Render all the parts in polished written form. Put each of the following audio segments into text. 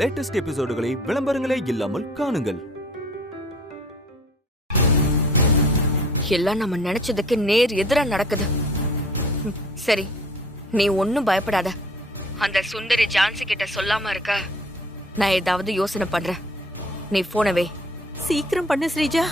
Latest எபிசோடுகளை விளம்பரங்களே இல்லாமல் காணுங்கள். எல்லாம் நம்ம நினைச்சதுக்கு நேர் எதிரா நடக்குது. சரி, நீ ஒன்னும் பயப்படாத. அந்த சுந்தரி ஜான்சி கிட்ட சொல்லாம இருக்க நான் ஏதாவது யோசனை பண்றேன். நீ போனவே சீக்கிரம் பண்ணு ஸ்ரீஜா.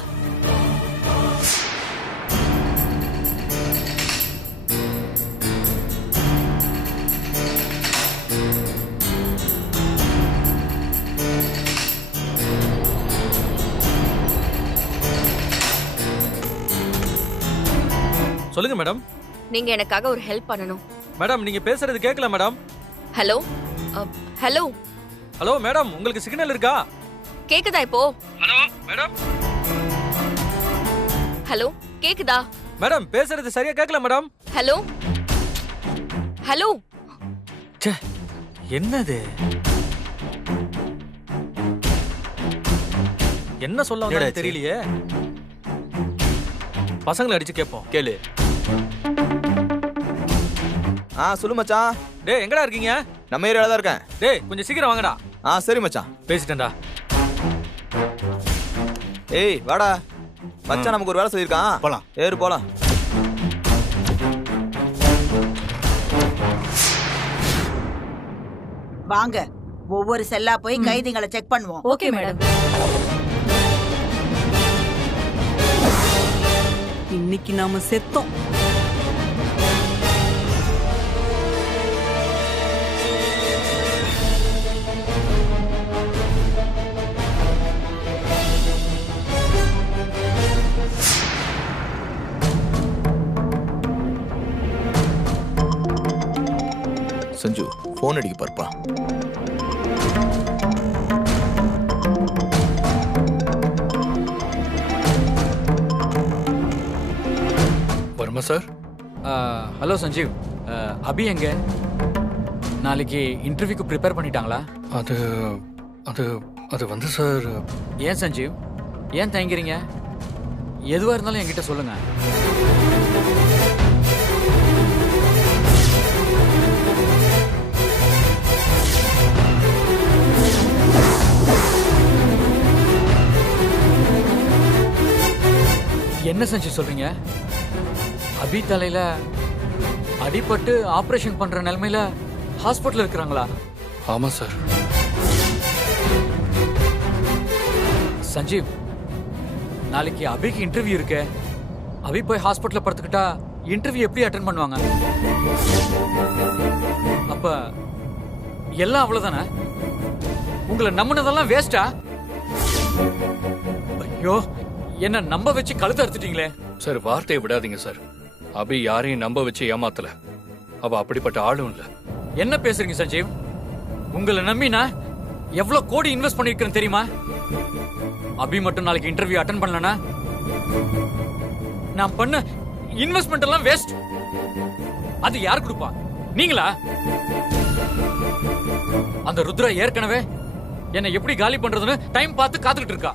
சொல்லுங்க மேடம். நீங்க எனக்காக ஒரு ஹெல்ப் பண்ணணும். மேடம் நீங்க பேசுறது கேட்கல madam. Hello hello hello madam, உங்களுக்கு சிக்னல் இருக்கா? கேக்குதா இப்போ? Hello madam. ஹலோ கேக்குதா? மேடம் பேசுறது சரியா கேட்கல மேடம். Hello hello. ச்சே, என்னது? என்ன சொல்ல வந்தாலும் தெரியலையே. பசங்களை அடிச்சு கேட்போம். கேளு. சொல்லு மச்சான். டேய் எங்கடா இருக்கீங்க? நம்ம ஏரியால தான் இருக்கேன். டேய் கொஞ்சம் சீக்கிரம் வாங்கடா. சரி மச்சான். பேசிட்டேன்டா. ஏய் வாடா மச்சான், நமக்கு ஒரு வேலை சொல்லியிருக்கான். போலாம். ஏறு போலாம். வாங்க, ஒவ்வொரு செல்லா போய் கைதிகளை செக் பண்ணுவோம். Okay madam. இன்னைக்கு நாம செத்தோம். சஞ்சு போன் அடிக்க பார்ப்பா. வர்மா சார். ஹலோ சஞ்சீவ், அபி எங்க? நாளைக்கு இன்டர்வியூக்கு ப்ரிப்பேர் பண்ணிட்டாங்களா? அது அது அது வந்து சார். ஏன் சஞ்சீவ், ஏன் தயங்குறீங்க? எதுவாக இருந்தாலும் என்கிட்ட சொல்லுங்க. என்ன செஞ்சு சொல்றீங்க? அபி தலையில அடிபட்டு ஆபரேஷன் பண்ற நிலைமையில ஹாஸ்பிட்டல் இருக்கிறாங்களா? ஆமா சார். சஞ்சீவ், நாளைக்கு அபிக்கு இன்டர்வியூ இருக்கு. அபி போய் ஹாஸ்பிட்டல்ல படுத்துக்கிட்டா இன்டர்வியூ எப்படி அட்டெண்ட் பண்ணுவாங்க? அப்ப எல்லாம் அவ்வளவுதானே? உங்களை நம்பினதெல்லாம் வேஸ்டா? ஐயோ, என்ன நம்ப வச்சு கழுத்து அறுத்துட்டீங்களே. சார் வார்த்தையை விடாதீங்க சார். அபி யாரையும் நம்ப வச்சு ஏமாத்தல. அவ அப்படிப்பட்ட ஆளும் இல்ல. என்ன பேசுறீங்க சஞ்சீவ்? உங்களை நம்பினா எவ்வளவு கோடி இன்வெஸ்ட் பண்ணிருக்கேன்னு தெரியுமா? அபி மட்டும் நாளைக்கு இன்டர்வியூ அட்டெண்ட் பண்ணலனா நான் பண்ண இன்வெஸ்ட்மெண்ட் எல்லாம் வேஸ்ட். அது யார் கொடுப்பா? நீங்களா? அந்த ருத்ரா ஏற்கனவே என்ன எப்படி காலி பண்றதுன்னு டைம் பார்த்து காத்துக்கிட்டு இருக்கா.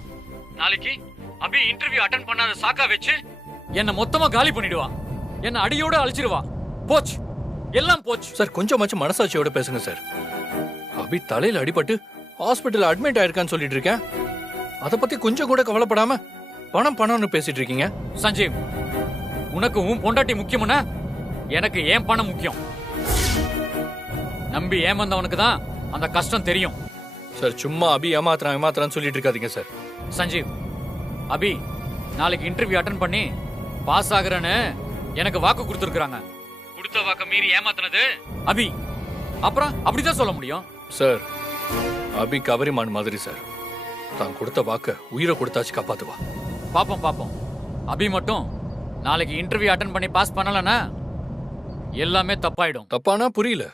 நாளைக்கு அபி இன்டர்வியூ அட்டெண்ட் பண்ணாத சாக்கா வச்சு என்ன மொத்தமா காலி பண்ணிடுவா. என்ன அடியோட அழிச்சிருவா. போச்சு, எல்லாம் போச்சு. சார் கொஞ்சமாச்சும் மனசாட்சியோட பேசுங்க சார். அபி தலையில அடிபட்டு ஹாஸ்பிட்டல் அட்மிட் ஆயிருக்கான்னு சொல்லிட்டு இருக்கேன். அத பத்தி கொஞ்சம் கூட கவலைப்படாம பணம் பணம்னு பேசிட்டு இருக்கீங்க. சஞ்சீவ், உனக்கு உன் பொண்டாட்டி முக்கியம்னா எனக்கு ஏன் பணம் முக்கியம். நம்பி ஏமாந்தவனுக்கு தான் அந்த கஷ்டம் தெரியும். சார் சும்மா அபி ஏமாத்துறான்னு சொல்லிட்டு இருக்காதீங்க சார். சஞ்சீவ், அபி நாளைக்கு இன்டர்வியூ அட்டெண்ட் பண்ணி பாஸ் ஆகுறேன்னு எனக்கு வாக்கு கொடுத்துருக்காங்க. கொடுத்த வாக்க மீறி ஏமாத்துனது அபி. அப்புறம் அப்படிதான் சொல்ல முடியும். சார் அபி கவரிமான் மாதிரி சார். தான் கொடுத்த வாக்க உயிரை கொடுத்தாச்சு காப்பாத்துவா. பாப்போம். அபி மட்டும் நாளைக்கு இன்டர்வியூ அட்டெண்ட் பண்ணி பாஸ் பண்ணலனா எல்லாமே தப்பாயிடும். தப்பானா புரியல.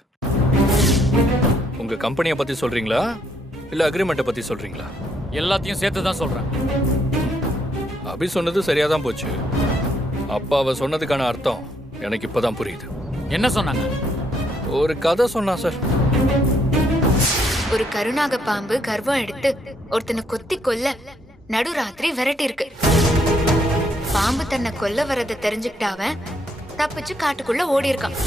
உங்க கம்பெனியை பத்தி சொல்றீங்களா இல்ல அக்ரிமெண்ட்டை பத்தி சொல்றீங்களா? எல்லாத்தையும் சேர்த்து தான் சொல்றேன். அபி சொன்னது சரியாதான் போச்சு. அப்பா அவ சொன்னதுக்கான அர்த்தம் எனக்கு இப்பதான் புரியுது. என்ன சொன்னாங்க? ஒரு கதை சொன்னா சார். ஒரு கருநாக பாம்பு கர்வம் எடுத்து ஒருத்தனை கொத்தி கொல்ல நடுராத்திரி விரட்டி இருக்கு. பாம்பு தன்னை கொல்ல வரத தெரிஞ்சுக்கிட்ட அவன் தப்பிச்சு காட்டுக்குள்ள ஓடி இருக்கான்.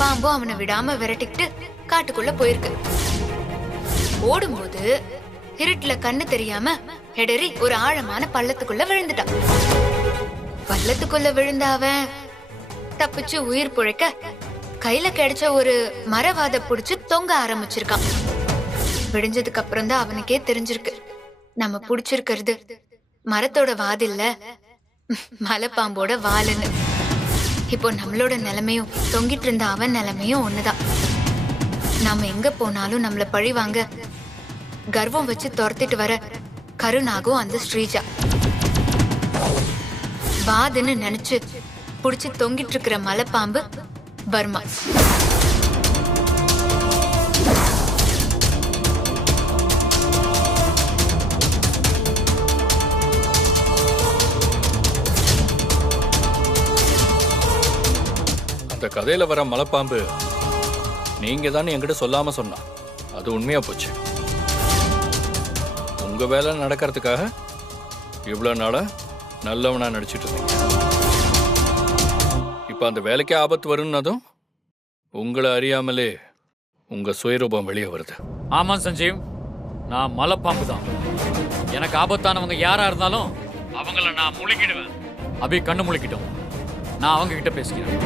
பாம்பும் அவனை விடாம விரட்டிக்கிட்டு காட்டுக்குள்ள போயிருக்கு. ஓடும்போது இருட்டுல கண்ணு தெரியாம இடறி ஒரு ஆழமான பள்ளத்துக்குள்ள விழுந்துட்டான். பள்ளத்துக்குள்ள விழுந்த அவன் தப்பிச்சு உயிர் பிழைக்க கையில கிடைச்ச ஒரு மரவாத புடிச்சு தொங்க ஆரம்பிச்சிருக்கான். விடிஞ்சதுக்கு அப்புறம் தான் அவனுக்கே தெரிஞ்சிருக்கு நம்ம புடிச்சிருக்கிறது மரத்தோட வாதில்ல, மலைப்பாம்போட வாலுன்னு. இப்போ நம்மளோட நிலைமையும் தொங்கிட்டு இருந்த அவன் நிலைமையும் ஒண்ணுதான். நாம எங்க போனாலும் நம்மள பழி வாங்க கர்வம் வச்சு துரத்திட்டு வர கருணாகும் அந்த ஸ்ரீஜா. வாதுன்னு நினைச்சு புடிச்சு தொங்கிட்டு இருக்கிற மலைப்பாம்பு பர்மா. அந்த கதையில வர மலைப்பாம்பு நீங்க தானே என்கிட்ட சொல்லாம சொன்னா. அது உண்மையா போச்சு. உங்க வேலை நடக்கிறதுக்காக இவ்வளவு நாளா நல்லவனா நடிச்சிட்டு இருந்தீங்க. இப்ப அந்த வேலைக்கே ஆபத்து வரும்னதும் உங்களை அறியாமலே உங்க சுயரூபம் வெளியே வருது. ஆமா சஞ்சீவ், நான் மலைப்பாம்பு தான். எனக்கு ஆபத்தானவங்க யாரா இருந்தாலும் அவங்கள நான் முழுங்கிடுவேன். அபி கண்ணு முழுக்கிட்டோம். நான் அவங்க கிட்ட பேசிக்கிறேன்.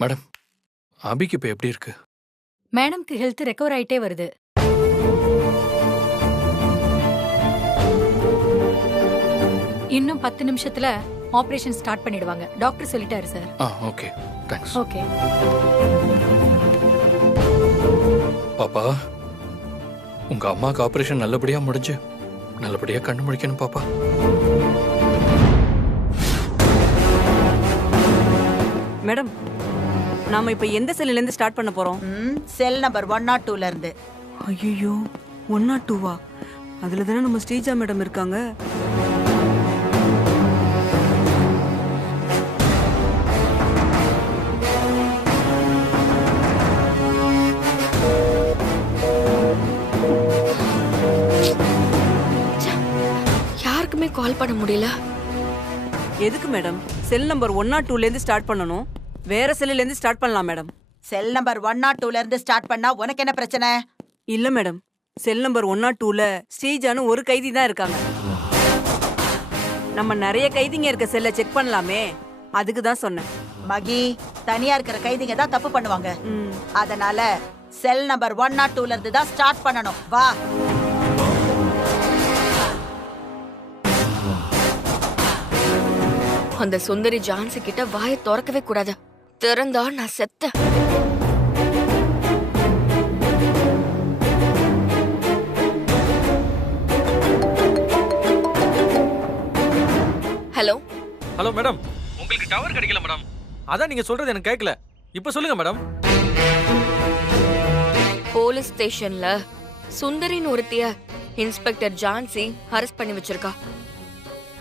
மேடம், அபிக்கு இப்ப எப்படி இருக்கு? மேடம்க்கு ஹெல்த் ரெக்கவர் ஆயிட்டே வருது. இன்னும் 10 நிமிஷத்துல ஆபரேஷன் ஸ்டார்ட் பண்ணிடுவாங்க. டாக்டர் சொல்லிட்டாரு சார். Okay, thanks. ஓகே. பாப்பா, உங்க அம்மாக்கு ஆபரேஷன் நல்லபடியா முடிஞ்சு நல்லபடியா கண்ணு முடிக்கணும் பாப்பா. மேடம், நாம இப்ப எந்த செல்லுல இருந்து ஸ்டார்ட் பண்ண போறோம்? செல் நம்பர் 102ல இருந்து. ஐயோ, 102வா? அதுல தானே நம்ம ஸ்ரீஜா மேடம் இருக்காங்க. யாருக்குமே கால் பண்ண முடியல. எதுக்கு மேடம் செல் நம்பர் 102ல இருந்து ஸ்டார்ட் பண்ணணும்? வேற செல்லுல இருந்து ஸ்டார்ட் பண்ணலாம் மேடம். செல் நம்பர் 102ல இருந்து ஸ்டார்ட் பண்ணா உனக்கு என்ன பிரச்சனை? இல்ல மேடம், செல் நம்பர் 102ல ஸ்ரீஜான்னு ஒரு கைதி தான் இருக்காங்க. நம்ம நிறைய கைதிங்க இருக்க செல்ல செக் பண்ணலாமே, அதுக்கு தான் சொன்னேன். மகி, தனியா இருக்கிற கைதிங்க தான் தப்பு பண்ணுவாங்க. அதனால செல் நம்பர் 102ல இருந்து தான் ஸ்டார்ட் பண்ணணும். வா. அந்த சுந்தரி ஜான்சி கிட்ட வாயை திறக்கவே கூடாது. திறந்தா நான் செத்த. ஹலோ ஹலோ மேடம், உங்களுக்கு டவர் கிடைக்கல மேடம். அதான் நீங்க சொல்றது எனக்கு கேட்கல. இப்ப சொல்லுங்க மேடம். போலீஸ் ஸ்டேஷன்ல சுந்தரின்னு ஒருத்திய இன்ஸ்பெக்டர் ஜான்சி அரெஸ்ட் பண்ணி வச்சிருக்கா.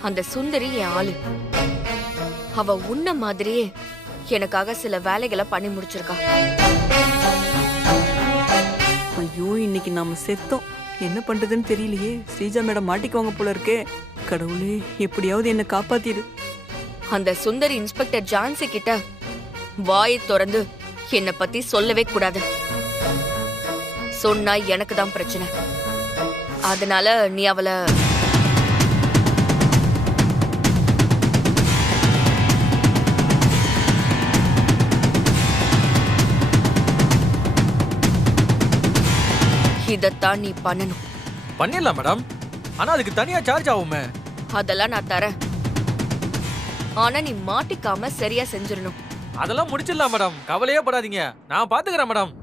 அந்த சுந்தரி என் ஆளு. அவ உன்ன மாதிரியே எனக்காக சில வேலைகளை பண்ணி முடிச்சிருக்கா. ஐயோ, இன்னைக்கு நாம செத்தோம். என்ன பண்றதுன்னு தெரியலையே. ஸ்ரீஜா மேடம் மாட்டிக்குவாங்க போல இருக்கே. கடவுளே, எப்படியாவது என்ன காப்பாத்திடு. அந்த சுந்தரி இன்ஸ்பெக்டர் ஜான்சி கிட்ட வாயை திறந்து என்னை பத்தி சொல்லவே கூடாது. சொன்னா எனக்கு தான் பிரச்சனை. அதனால நீ அவளை இதத்தான் நீ பண்ணணும். பண்ணிடலாம் மேடம். ஆனா அதுக்கு தனியா சார்ஜ் ஆகுமே. அதெல்லாம் நான் தரேன். ஆனா நீ மாட்டிக்காம சரியா செஞ்சிடணும். அதெல்லாம் முடிச்சிடலாம் மேடம். கவலையே படாதீங்க, நான் பாத்துக்கிறேன் மேடம்.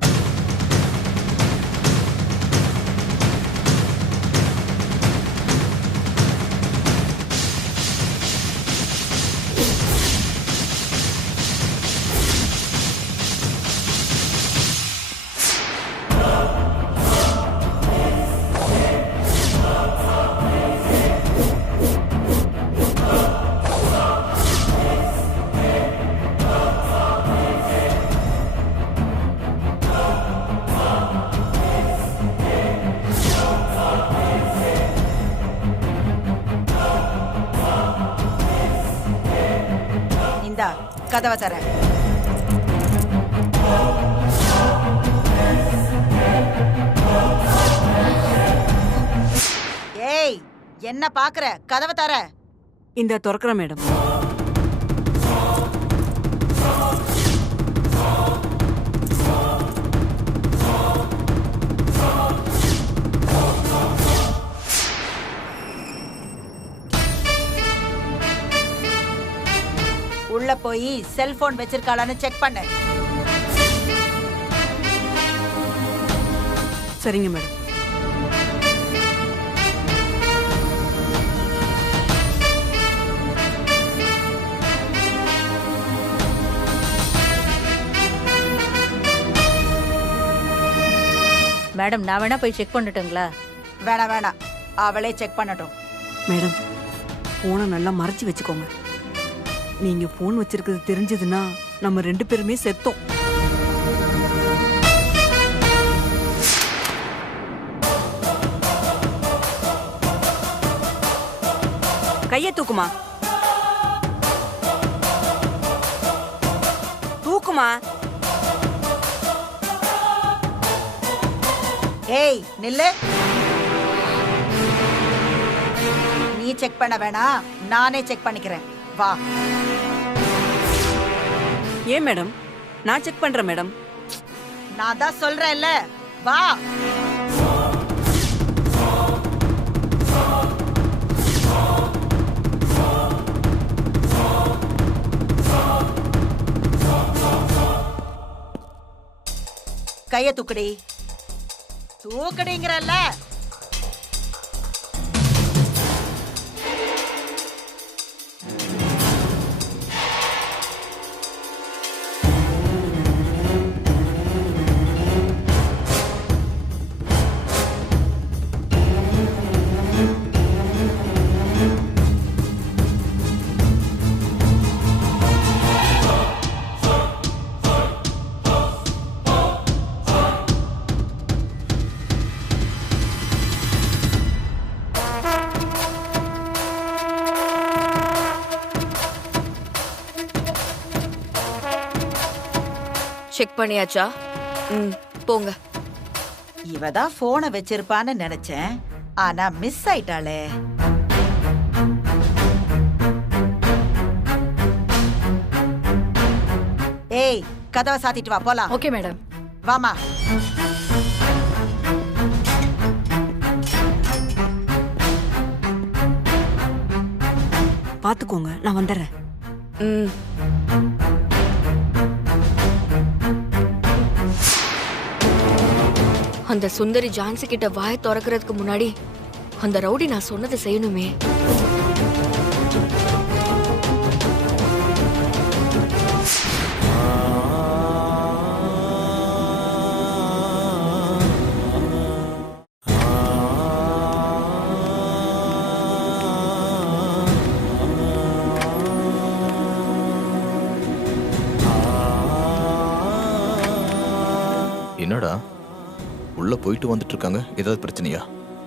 கதவை தர. ஏய், என்ன பாக்குற? கதவை தர. இந்த திறக்கிறேன் மேடம். உள்ள போய் செல்போன் வச்சிருக்காளான்னு செக் பண்ணு. சரிங்க மேடம். மேடம், நான் வேணா போய் செக் பண்ணட்டுங்களா? வேணாம் வேணாம், அவளே செக் பண்ணட்டும். மேடம், போனை நல்லா மறைச்சு வச்சுக்கோங்க. நீங்க போன் வச்சிருக்கிறது தெரிஞ்சதுன்னா நம்ம 2 பேருமே செத்தோம். கைய தூக்குமா, தூக்குமா. ஏய் நில்லு. நீ செக் பண்ண வேணாம், நானே செக் பண்ணிக்கிறேன். வா. ஏன் மேடம்? நான் செக் பண்றேன் மேடம். நான் தான் சொல்றேன்ல, வா. கைய தூக்குடி, தூக்குடிங்கறல்ல. செக் பண்ணியாச்சா? போங்க. இவதான் போனை வச்சிருப்பான்னு நினைச்சேன், ஆனா மிஸ் ஆயிட்டாளே. ஏய், கதவை சாத்திட்டு வா, போலாம். Okay madam. வாமா. பாத்துக்கோங்க, நான் வந்துடுறேன். அந்த சுந்தரி ஜான்சி கிட்ட வாய் திறக்கிறதுக்கு முன்னாடி அந்த ரவுடி நான் சொன்னதை செய்யணுமே. என்னடா உள்ள போயிட்டு வந்துட்டு இருக்காங்க, ஏதாவது பிரச்சனையா?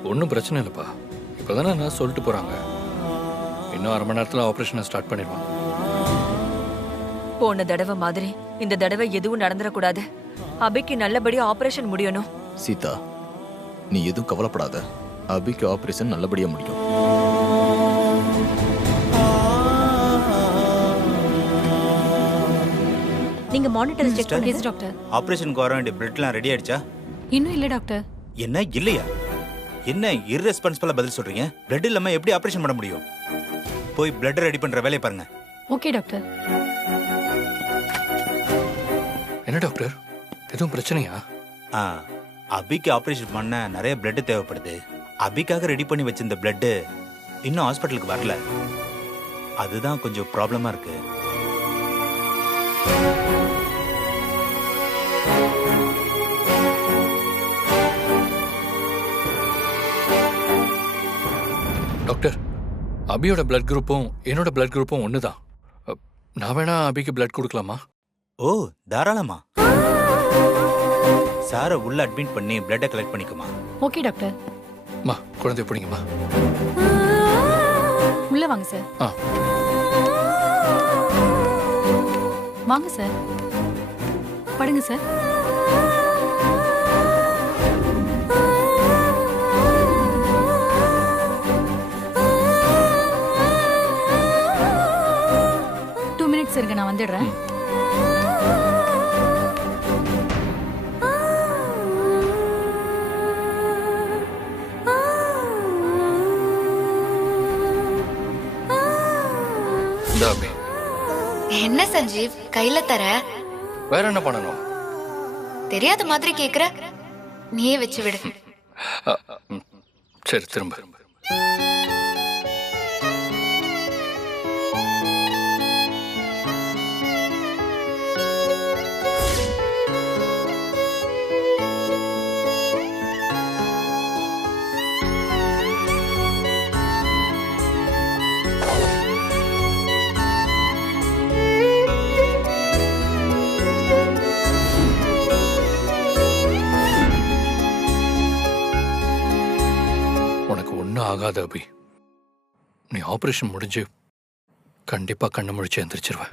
ஒன்றும் பிரச்சனை இல்லைப்பா. இப்போதானே நான் சொல்லிட்டு போறாங்க. இன்னும் 1/2 மணி நேரத்தில் ஆப்ரேஷனை ஸ்டார்ட் பண்ணிடுவாங்க. போன தடவை மாதிரி இந்த தடவை எதுவும் நடந்துடக்கூடாது. அபிக்கு நல்லபடியா ஆபரேஷன் முடியணும். சீதா, நீ எதுவும் கவலைப்படாத. அபிக்கு ஆபரேஷன் நல்லபடியா முடியும். நீங்க மானிட்டர் செக் பண்ணுங்க. Yes doctor. ஆபரேஷனுக்கு வர வேண்டிய பிளட்லாம் ரெடி ஆயிடுச்சா? இன்னும் இல்ல டாக்டர். என்ன இல்லையா? என்ன இர்ரெஸ்பான்சிபிளா பதில் சொல்றீங்க? பிளட் இல்லாம எப்படி ஆபரேஷன் பண்ண முடியும்? போய் பிளட் ரெடி பண்ற வேலையை பாருங்க. Okay doctor. என்ன டாக்டர், எதுவும் பிரச்சனையா? அபிக்கு ஆபரேஷன் பண்ண நிறைய பிளட் தேவைப்படுது. அபிக்காக ரெடி பண்ணி வச்சிருந்த பிளட் இன்னும் ஹாஸ்பிட்டலுக்கு வரல. அதுதான் கொஞ்சம் ப்ராப்ளமா இருக்கு. டாக்டர், அபியோட பிளட் குரூப்பும் என்னோட பிளட் குரூப்பும் ஒண்ணுதான். நான் வேணா அபிக்கு பிளட் கொடுக்கலாமா? ஓ, தாராளமா. சாரை உள்ள அட்மிட் பண்ணி பிளட்டை கலெக்ட் பண்ணிக்குமா? Okay doctor. மா, குழந்தை பிடிங்கம்மா. உள்ள வாங்க சார். வாங்க சார், படுங்க சார். டூ மினிட்ஸ் இருங்க, நான் வந்துடுறேன். என்ன சஞ்சீவ் கையில தர? வேற என்ன பண்ணணும்? தெரியாத மாதிரி கேக்குற, நீயே வச்சு விடு. சரி, திரும்ப. ஆகாத அபி, நீ ஆபரேஷன் முடிஞ்சு கண்டிப்பா கண்ணு முழிச்சு எந்திரிச்சிருவ.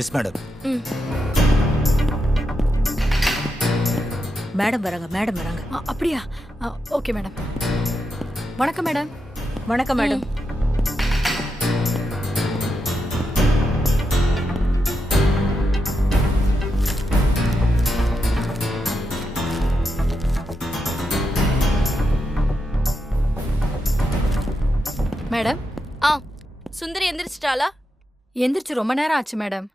Yes madam. மேடம் வராங்க, மேடம் வராங்க. அப்படியா? Okay madam. வணக்கம் மேடம். வணக்கம் மேடம். மேடம். சுந்தரி எந்திரிச்சிட்டாளா? எந்திரிச்சு ரொம்ப நேரம் ஆச்சு மேடம்.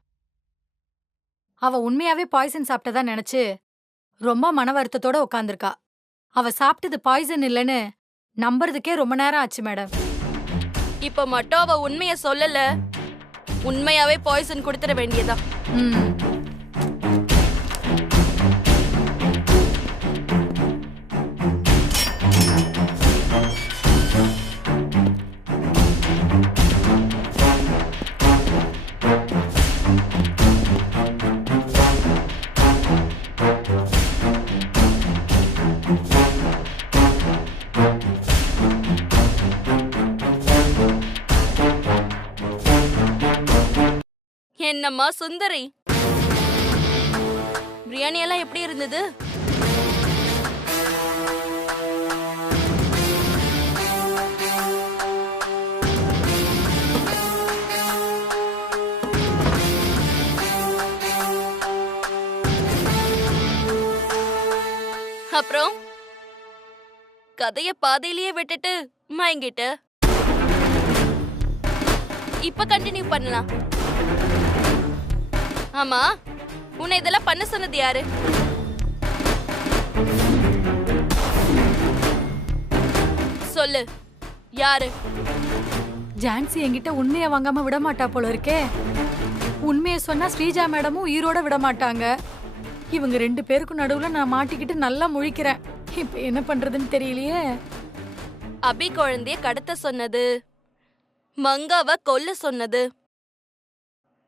அவ உண்மையாவே பாய்சன் சாப்பிட்டதா நினைச்சு ரொம்ப மன வருத்தத்தோட உட்காந்துருக்கா. அவ சாப்பிட்டது பாய்சன் இல்லைன்னு நம்புறதுக்கே ரொம்ப நேரம் ஆச்சு மேடம். இப்ப மட்டும் அவ உண்மைய சொல்லல, உண்மையாவே பாய்சன் கொடுத்துட வேண்டியதா? என்னம்மா சுந்தரி, பிரியாணி எல்லாம் எப்படி இருந்தது? அப்புறம் கதைய பாதையிலேயே விட்டுட்டு மயங்கிட்ட. இப்ப கண்டினியூ பண்ணலாம். ஆமா, உன்னை இதெல்லாம் பண்ண சொன்னது யாரு? சொல்லு, யாரு? ஜான்சி என்கிட்ட உண்மையை வாங்காம விட மாட்டா போல இருக்கே. உண்மையை சொன்னா ஸ்ரீஜா மேடமும் உயிரோட விட மாட்டாங்க. இவங்க 2 பேருக்கும் நடுவுல நான் மாட்டிக்கிட்டு நல்லா முழிக்கிறேன். இப்ப என்ன பண்றதுன்னு தெரியலையே. அபி குழந்தைய கடத்த சொன்னது, மங்காவ கொல்ல சொன்னது,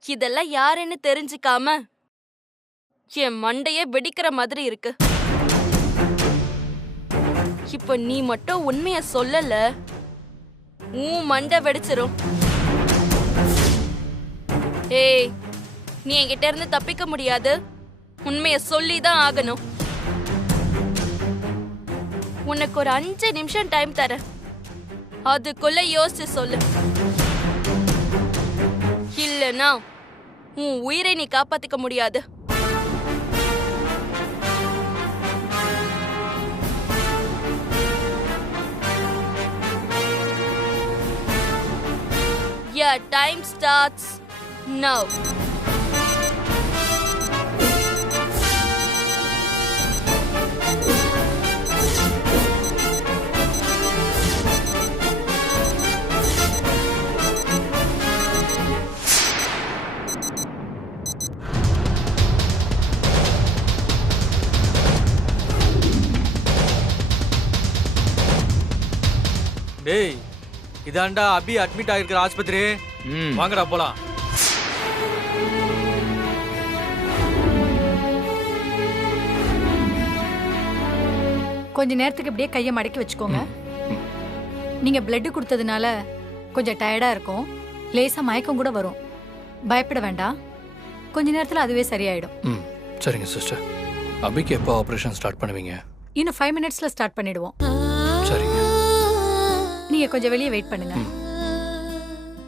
இதெல்லாம் யாருன்னு தெரிஞ்சுக்காம என் மண்டைய வெடிக்கிற மாதிரி இருக்கு. இப்ப நீ மட்டும் உண்மைய சொல்லல, உன் மண்டை வெடிச்சிரும். ஏய், நீ என்கிட்ட இருந்து தப்பிக்க முடியாது. உண்மைய சொல்லிதான் ஆகணும். உனக்கு ஒரு 5 நிமிஷம் டைம் தரேன். அதுக்குள்ள யோசிச்சு சொல்லு. இல்லனா உன் உயிரை நீ காப்பாத்திக்க முடியாது. Your time starts now. இதாண்டா அபி அட்மிட் ஆகிருக்கிற ஆஸ்பத்திரி. வாங்கடா போலாம். கொஞ்ச நேரத்துக்கு இப்படியே கையை மடக்கி வச்சுக்கோங்க. நீங்க பிளட் கொடுத்ததுனால கொஞ்சம் டயர்டா இருக்கும், லேசா மயக்கம் கூட வரும். பயப்பட வேண்டாம், கொஞ்ச நேரத்துல அதுவே சரியாயிடும். சரிங்க சிஸ்டர். அபிக்கு எப்போ ஆபரேஷன் ஸ்டார்ட் பண்ணுவீங்க? இன்னும் 5 மினிட்ஸ்ல ஸ்டார்ட் பண்ணிடுவோம். சரிங்க. நீங்க கொஞ்சம் வெளியே வெயிட் பண்ணுங்க.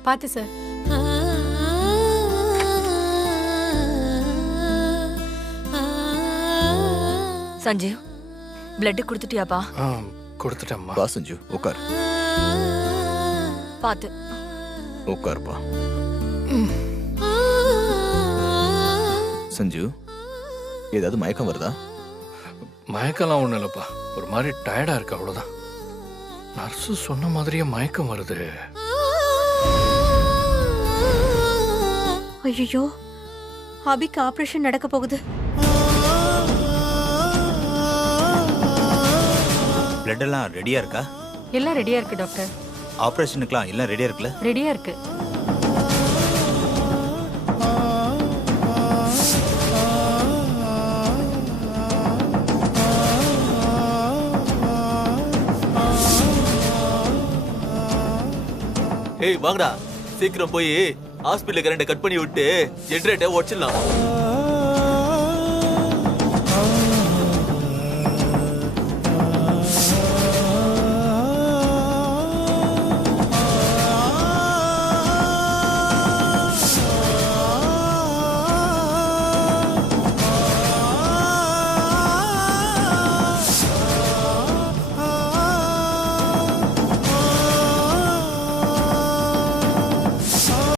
பாத்து சார். சஞ்சீவ், பிளட் கொடுத்துட்டியாப்பா? கொடுத்துட்டேம்மா. வா சஞ்சு, உட்கார். பாத்து உட்கார்ப்பா. சஞ்சு, ஏதாவது மயக்கம் வருதா? மயக்கம்லாம் ஒன்றும் இல்லைப்பா, ஒரு மாதிரி டயர்டா இருக்கு, அவ்வளோதான். நர்ஸு சொன்ன மாதிரியே மயக்கம் வருது. ஐயோ, அபிக்கு ஆபரேஷன் நடக்க போகுது. பிளட் எல்லாம் ரெடியா இருக்கா? எல்லாம் ரெடியா இருக்கு டாக்டர். ஆபரேஷனுக்குலாம் எல்லாம் ரெடியா இருக்குல்ல? ரெடியா இருக்கு. ஏய் வாங்கடா, சீக்கிரம் போய் ஹாஸ்பிட்டல் கரண்ட கட் பண்ணி விட்டு ஜெனரேட்டர் உடைச்சிடலாம்.